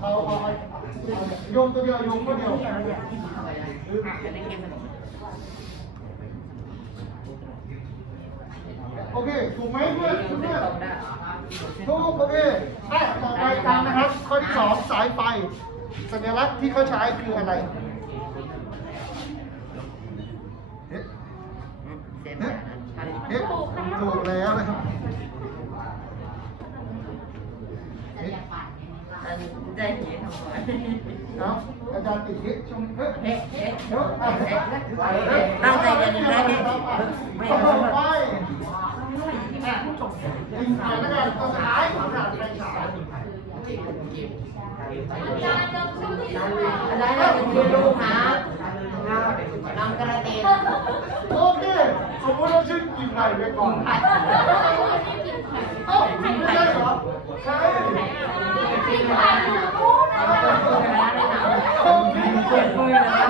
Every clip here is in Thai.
เอาเอาไปโยงตัวเดียวโยงตัวเดียวโอเคถูกไหมเพื่อนเพื่อนถูกโอเคอะต่อไปตามนะครับ ข้อที่สองสายไฟ สัญลักษณ์ที่เขาใช้คืออะไรเอ๊ะ เซฟแบบนั้นถ้าได้ เอ๊ะถูกแล้วนะครับเอ๊ะ อันใจเย็นทำไม เนาะอาจารย์ติดฮิตช่วงเฮ้ยเอ๊ะเอ๊ะเดี๋ยวอะเอ๊ะตั้งใจเรียนนะนี่ไม่ต่ต้อองไปอะยิงผ่านแล้วกันตัวสุดท้ายของการไฟฉายอาจารย์เราเป็นคุณลูกครับน้องกระเตนโอเคสมมติเราชื่อกินไข่ไปก่อนเอ้าไม่ใช่เหรอใช่จริงไหมเราเปิดเผยแล้วในห Hallelujah.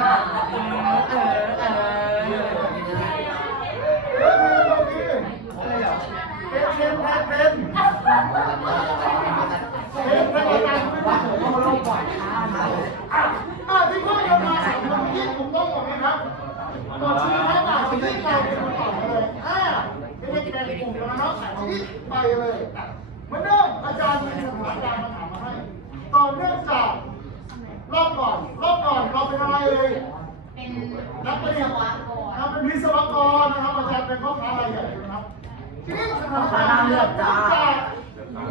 ทีนี้สถานการเนี่ยจาก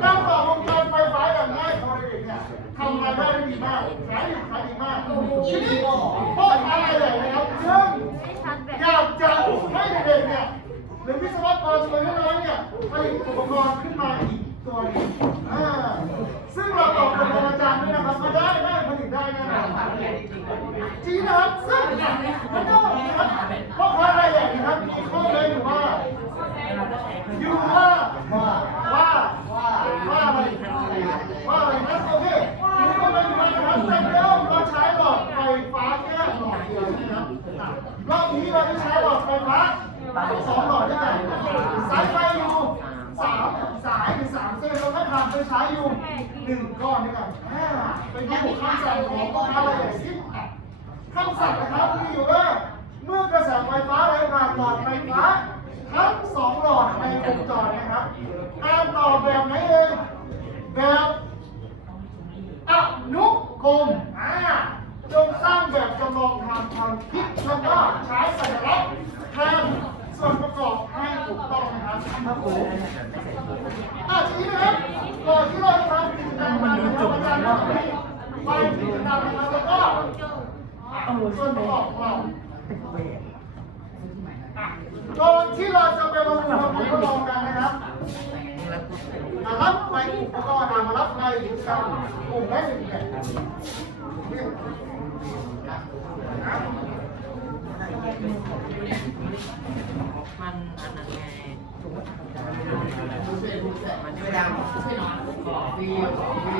การต่อวงจรไฟฟ้าอย่างง่ายของเด็กเนี่ยทำรายได้ได้ดีมากขายดีขายดีมากทีนี้พ่อค้ารายใหญ่นะครับซึ่งอยากจะให้เด็กๆเนี่ยหรือวิศวกรตัวน้อยๆเนี่ยผลิตอุปกรณ์ขึ้นมาอีกตัวหนึ่งเราตอบกับอาจารย์ด้วยนะครับว่าได้ได้ผลิตได้แน่นอน จริงนะครับซึ่งมันก็นะครับพ่อค้ารายใหญ่นะครับมีข้อเลยอยู่ว่าอยู่ว่าว่าว่าว่าอะไรว่าอะไรนะโอเคทีนี้มันเป็นมานะครับแต่เดิมเราใช้หลอดไฟฟ้าแค่หลอดเดียวนะครับรอบนี้เรา จะใช้หลอดสองหลอดด้วยกันสายไฟอยู่สามสายหรือสามเส้นเราถ้าทำไปใช้อยู่หนึ่งก้อนด้วยกันอ่าเป็นที่คำสั่งของพ่อค้ารายใหญ่ที่คำสั่งนะครับมีอยู่ว่าเมื่อกระแสไฟฟ้าไหลผ่านหลอดไฟฟ้าทั้งสองหลอดในวงจรนะครับการต่อแบบไหนเองแบบอนุกรมอ่า จงสร้างแบบจำลองทางความคิดแล้วก็ใช้สัญลักษณ์แทนส่วนประกอบให้ถูกต้องนะครับครับผมอะทีนี้นะครับก่อนที่เราจะทำกิจกรรมการทำงารามีไปกิจกรรมนะครับแล้วก็ส่วนประกอบของเราก่อนที่เราจะไปลงมือทำผลทดลองกันนะครับมารับไปอุปกรณ์มารับไปกิจกรรมกลุ่มได้หนึ่งแผ่น มัน อันนั้นไงมันช่วยดังวีวี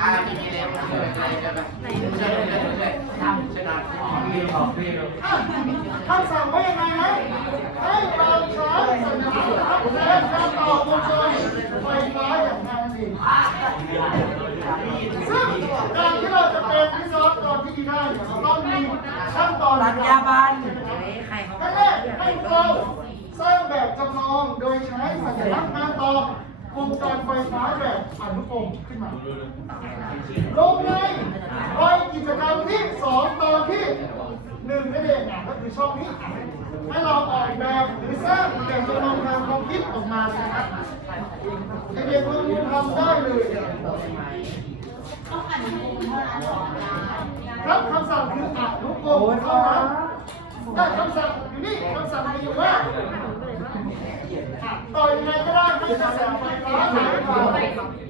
อ่าทีนี้เลยเลยเลยเลยทำชนะวีของวีอะท่านสั่งไว้ยังไงนะให้เราใช้สัญญาณนะครับและการต่อวงจรไฟฟ้าอย่างแท้จริงซึ่งการที่เรา เป็นวิศวกรที่ดีได้เนี่ยเราต้องมีขั้นตอนรัฐยาบาลใครเขาขั้นแรกให้เราสร้างแบบจำลองโดยใช้สัญลักษณ์การต่อวงจรไฟฟ้าแบบอนุกรมขึ้นมาลงในไปกิจกรรมที่สองตอนที่หนึ่งนั่นเองอะก็คือช่องนี้ให้เราออกแบบหรือสร้างแบบจำลองทางความคิดออกมานะครับเด็กๆลงมือทำได้เลย ครับคำสั่งคืออนุกรมเท่านั้นได้คำสั่งอยู่นี่คำสั่งมีอยู่ว่าอะต่อยังไงก็ได้ให้กระแสไฟฟ้าไหลผ่าน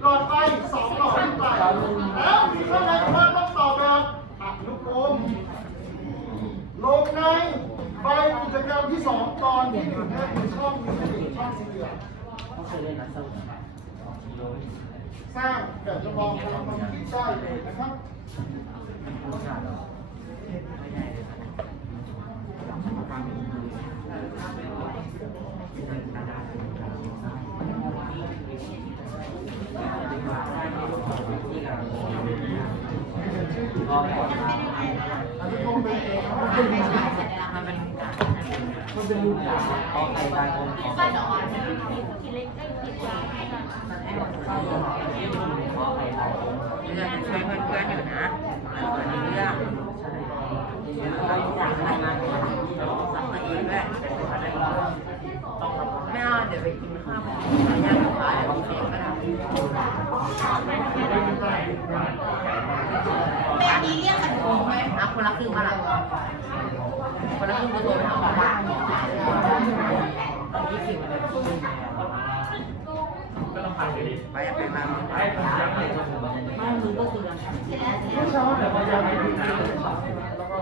หลอดไฟสองหลอดขึ้นไปแล้วข้างในบ้านต้องต่อแบบอนุกรมลงในใบกิจกรรมที่สองตอนที่หนึ่งนั่นคือช่องนี้คือช่องสีเหลืองเขาเคยเล่นนักสู้ สร้างแบบจำลองทางความคิดได้เลยนะครับมันเป็น มันเป็นมันเป็นมันเป็นลูกหลานเอาไก่บางคนขอป้าดอนกินเล็กได้กินยามันให้หมดข้าวหอมขอไก่บางคนเรื่องช่วยเพื่อนๆอยู่นะเป็นเรื่องเราอยากให้มานี่เราสับมาเองด้วยไม่เอาเดี๋ยวไปกินข้าวย่างกับฟ้าบางเสียงก็ได้แม่นี้เรียกขนมไหมนะคนละครึ่งเท่าไห คนละครึ่งก็โดนทำบ้านยี่สิบไปไปมาไปไม่รู้ก็คือเมื่ช้าเนี่ยพยายามไปดูแล้วก็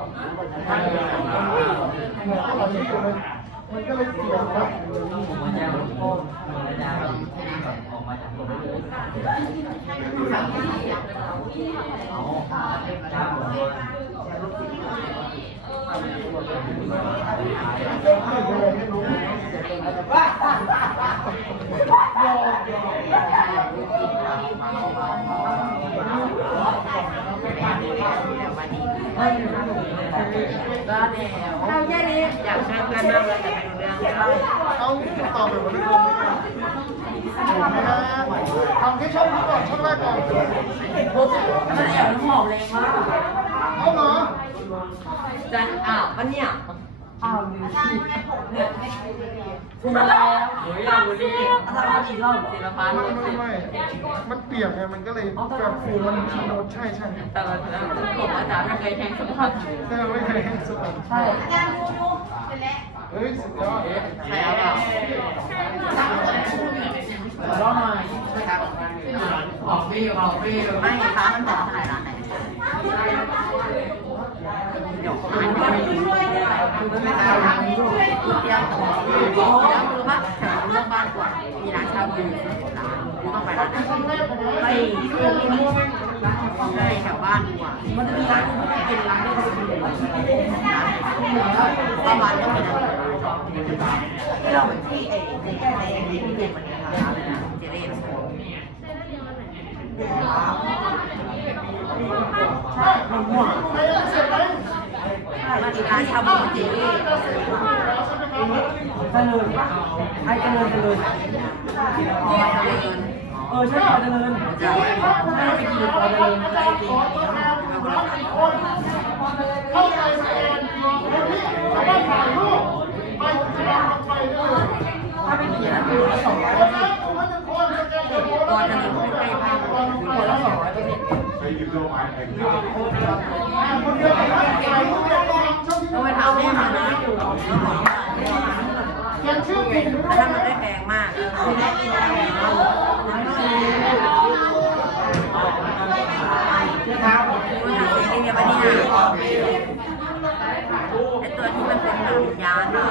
ทำเนี่ยก็แบบนี้เลยมันก็เลยเกี่ยวครับมันจะลดโทษมันจะออกมาจากตัวเลย เอาจ้าผมเดินขึ้นไปเลยไม่รู้ยอมยอมก็แนวเราแค่นี้อยากช่วยเพื่อนมากเลยแต่ไม่รู้เรื่องเอาตอบแบบไม่รู้ทำแค่ช่องนี้ก่อนช่องแรกก่อนมันแอบหอมแรงมากเอาเหรอ จะอ้าวปะเนี่ยอ้าวมีชีพคุณมาแล้วเฮ้ยเราบุรีถ้าเราอีกรอบศิลปะไม่ไม่ไม่มันเปียกไงมันก็เลยแบบฟูมันโดนใช่ใช่แต่เราผมอาจารย์ไม่เคยแทงสมบัติแต่ไม่เคยให้สุดใช่อาจารย์ดูดูเป็นแล้วเฮ้ยสุดยอดใครเอาล่ะร้องหน่อยออกฟิวออกฟิวไม่ฟ้ามันบอกเท่าไหร่ร้านหนเดี๋ยวเขาไม่ได้ช่วยด้วยไม่ได้ทำเตรียมตัวแล้วรู้ปะแถวเรื่องบ้านกว่ามีร้านบอกพี่บ้านกพี่ไม่ร้านที่ะมาณต้อะไรที่เราเหนที่ไอ้ที่ไอ้ที่เด็กมันเนี่ยค่ะ อะ มันร้านชาบูจเล่แล้วใช่ไหมครับเจริญให้เจริญเจริญพอเจริญเออใช่เจริญไม่ไปกินต่อเจริญอยคนเข้าใจแกนคนที่สามารถถ่ายรูปไปสแกนลงไปด้เลยถ้าไม่กินนะคือสองร้อยคนนั้นคนนั้นเป็นคนสแกนเดี๋ยวโพสต์ก่อนแล้วจะจะถึงลงใกไปล้ๆภาพคนละสองร้อยเปอร์เซ็นต์ คนเดียวกันถ่ายรูปเดียวกันช่องที่ ต้องไปถามแม่มานะอยู่แล้วบอกว่า เขียนชื่อกลุ่มด้วย ถ้ามันได้แพงมากคุณถามเองเนี่ยปะเนี่ย ไอตัวที่มันเป็นแบบวิญญาณอะ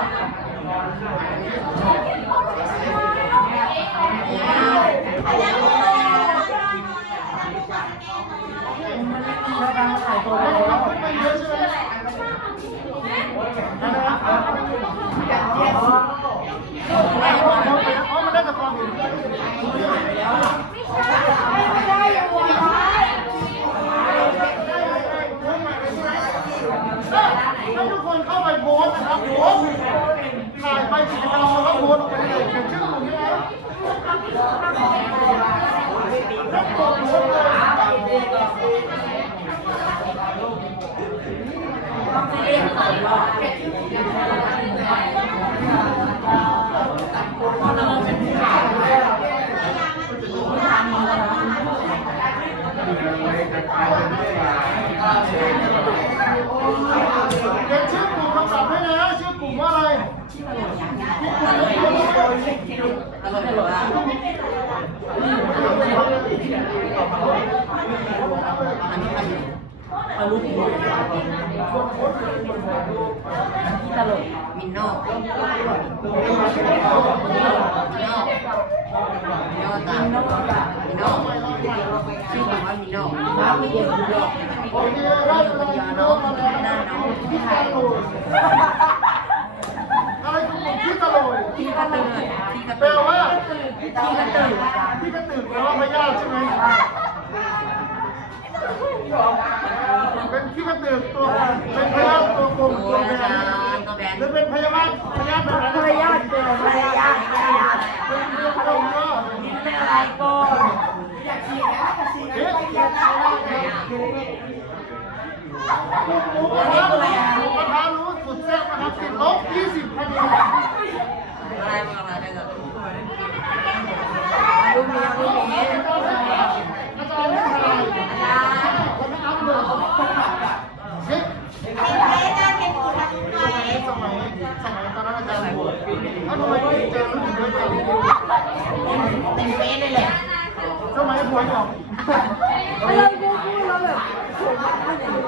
แล้วการถ่ายตัวไปเราแล้ว พสนะครับโพสถ่ายไปกิจกรรมแล้ แล้วก็บอกว่าอันนี้ใครอยู่เอาลูกหัวตลกมินโน่มินโน่มินโน่ตามมินโน่ชื่อคำว่ามินโน่น้ำไม่เกี่ยวกับอกโอเคราชบัณฑิตโน้ตมาแล้วที่ตะลุยอะไรคือกลุ่มที่ตะเลย นึ่งตัวเป็นพยาธิตัวกลมตัวแบน ตัวแบน หรือเป็นพยาธิพยาธิแบบไหน ภรรยาเจอภรรยาภร รยาเป็นตัวกลมก็กินเป็นอะไรก่อนเอ๊ะหมูกระทะหมูกระทะรู้สุดแซ่บนะครับติดลบ20คะแนนอะไรมาอะไรได้ก่อน เจอรู้ถึงเยอะจัง เป็นเฟซเลยแหละ สมัยหวยออก เออพูดพูดแล้วแบบถูกมากอย่างนี้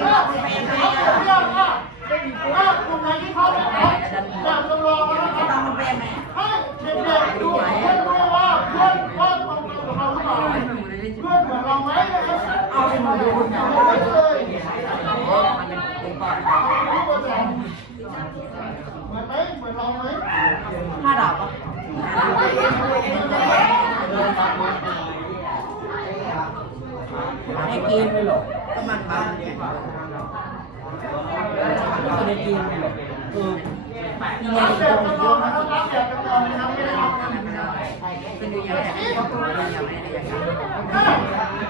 ถ้าเป็นเรื่องว่าถ้ากลุ่มไหนที่เขาแบบอยากจะลองนะครับ ทำมาเป็นไหม ให้เด็กๆดูเพื่อนรู้ว่าเพื่อนว่าตรงกับเราหรือเปล่าเพื่อนเหมือนเราไหมนะครับเอาไปมาดูเลย มันเป็น ให้กินเลยหรอก็มันบ้างเนี่ยไม่ได้กินเลยคือนี่ไงรับตแจรกงกันลยุองคนะครับรับแจกกันลองนะครับไม่ได้รับเป็นดูยังไงยังไม่ได้ยังไงถ้า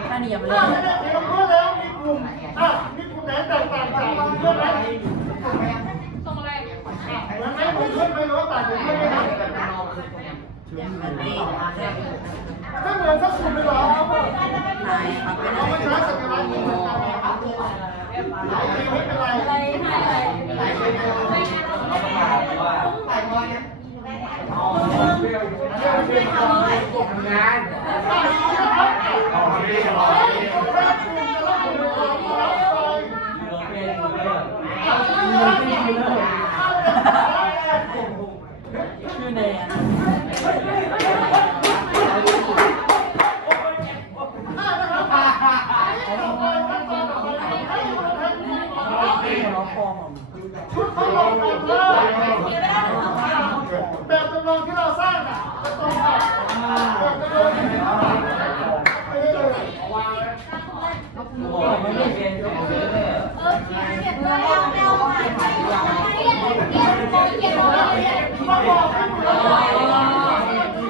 ถ้านี่ยังไม่ถ้าได้ไม่ได้เตรียมรู้แล้วมีกลุ่มอะมีกลุ่มไหนแตกต่างจากเพื่อนไหม มันดีไม่เหมือนสักกลุ่มเลยเหรอใช่ครับไม่เราได้ไม่ใช้สัญลักษณ์เหมือนกันนะครับโอเคไม่เป็นไรอะไรถ่ายอะไรชื่อแนน น้องฟอง ชุดทดลองกันเลยแบบจำลองที่เราสร้างอะจะตรงกับแบบจำลองที่เราสร้างไปเลย ไม่ได้เรียน เออเขียนเขียนเลยเอาไม่เอาถ่ายไปเขียนเขียนเขียนเลย มาบอกให้หมดเลย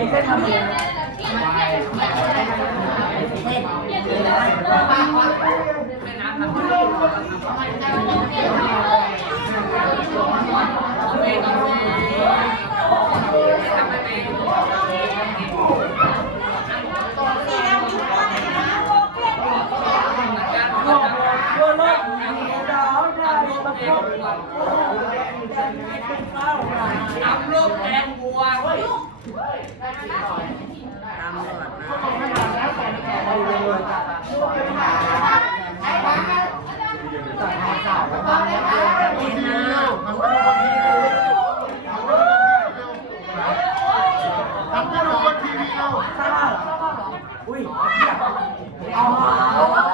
ไม่ใช่ทำเองตัวรถดาวได้ตะโกน น้ำลูกแดงบัวตามหมดนะทีวีเร็วหันไปดูบนทีวีหันไปดูบนทีวีเร็วอุ้ยเอา